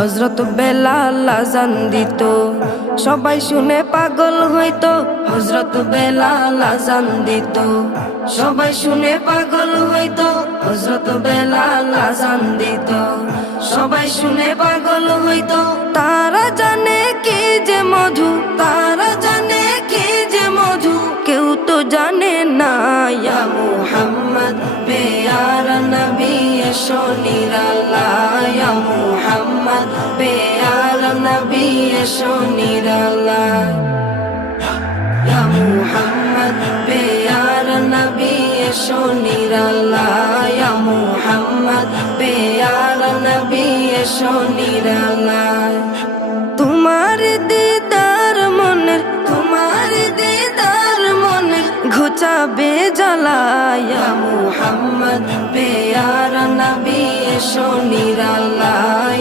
হযরত বেলাল আযান দিত, সবাই শুনে পাগল হইতো। হযরত বেলাল আযান দিত, সবাই শুনে পাগল হইতো। হযরত বেলাল আযান দিত, সবাই শুনে পাগল হইতো। তারা জানে কি যে মধু, তারা জানে কি যে মধু, কেউ তো জানে না। ইয়া মুহাম্মদ পেয়ারা নবী এসো নিরালায়, ইয়া মুহাম্মদ পেয়ারা নবী এসো নিরালায়, ইয়া মুহাম্মদ পেয়ারা নবী এসো নিরালায়, ইয়া মুহাম্মদ পেয়ারা নবী এসো নিরালায়। তোমার দিদার মনের, তোমার দিদার মনের ঘুচাবে জ্বালায়, ইয়া মুহাম্মদ পেয়ারা নবী এসো নিরালায়।